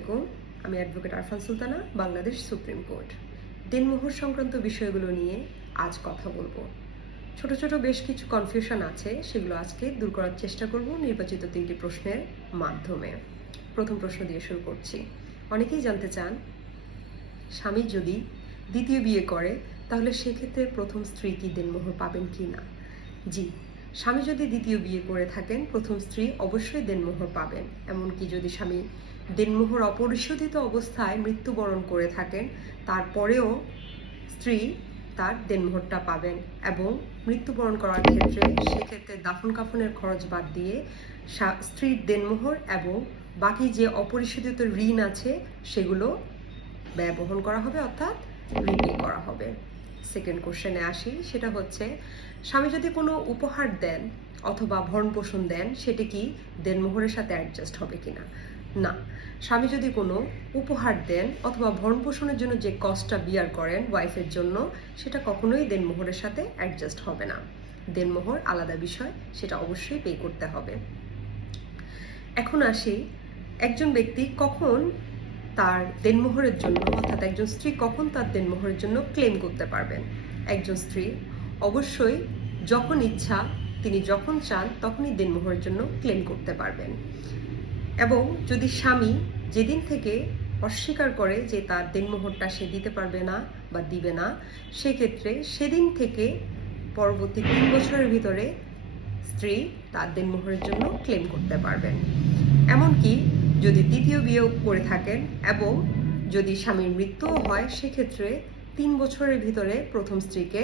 আলাইকুম আমি advocate Arfan Sultana, Bangladesh supreme court. দিনমোহর সংক্রান্ত বিষয়গুলো নিয়ে আজ কথা বলব। ছোট ছোট বেশ কিছু কনফিউশন আছে, সেগুলো আজকে দূর করার চেষ্টা করব নির্বাচিত তিনটি প্রশ্নের মাধ্যমে। প্রথম প্রশ্ন দিয়ে শুরু করছি। অনেকেই জানতে চান, স্বামী যদি দ্বিতীয় বিয়ে করে, তাহলে সেক্ষেত্রে প্রথম স্ত্রী কি দেনমোহর পাবেন কি না জি স্বামী যদি দ্বিতীয় বিয়ে করে থাকেন, প্রথম স্ত্রী অবশ্যই দেনমোহর পাবেন। এমনকি যদি স্বামী দেনমোহর অপরিশোধিত অবস্থায় মৃত্যুবরণ করে থাকেন, তারপরেও স্ত্রী তার দেনমোহরটা পাবেন এবং মৃত্যুবরণ করার ক্ষেত্রে সেক্ষেত্রে দাফন কাফনের খরচ বাদ দিয়ে স্ত্রীর দেনমোহর এবং বাকি যে অপরিশোধিত ঋণ আছে, সেগুলো ব্যয় বহন করা হবে, অর্থাৎ ঋণ করা হবে। সেকেন্ড কোশ্চেনে আসি, সেটা হচ্ছে, স্বামী যদি কোনো উপহার দেন অথবা ভরণ পোষণ দেন, সেটি কি দেনমোহরের সাথে অ্যাডজাস্ট হবে কিনা? না। স্বামী যদি কোনো উপহার দেন অথবা ভরণ পোষণের জন্য যে কস্টটা বিয়ার করেন ওয়াইফের জন্য, সেটা কখনোই দেনমোহরের সাথে অ্যাডজাস্ট হবে না। দেনমোহর আলাদা বিষয়, সেটা অবশ্যই পে করতে হবে। এখন আসি, একজন ব্যক্তি কখন তার দেনমোহরের জন্য, অর্থাৎ একজন স্ত্রী কখন তার দেনমোহরের জন্য ক্লেম করতে পারবেন? একজন স্ত্রী অবশ্যই যখন ইচ্ছা, তিনি যখন চান, তখনই দেনমোহরের জন্য ক্লেম করতে পারবেন। এবং যদি স্বামী যেদিন থেকে অস্বীকার করে যে তার দেনমোহরটা সে দিতে পারবে না বা দিবে না, সেক্ষেত্রে সেদিন থেকে পরবর্তী তিন বছরের ভিতরে স্ত্রী তার দেনমোহরের জন্য ক্লেম করতে পারবেন। এমনকি যদি দ্বিতীয় বিয়েও করে থাকেন এবং যদি স্বামীর মৃত্যুও হয়, সেক্ষেত্রে তিন বছরের ভিতরে প্রথম স্ত্রীকে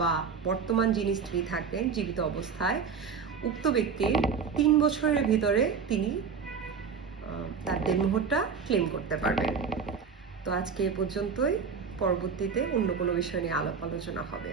বা বর্তমান যিনি স্ত্রী থাকেন, জীবিত অবস্থায়, উক্ত ব্যক্তির তিন বছরের ভিতরে তিনি তার দেনমোহরটা ক্লেম করতে পারবেন। তো আজকে এ পর্যন্তই। পরবর্তীতে অন্য কোনো বিষয় নিয়ে আলাপ আলোচনা হবে।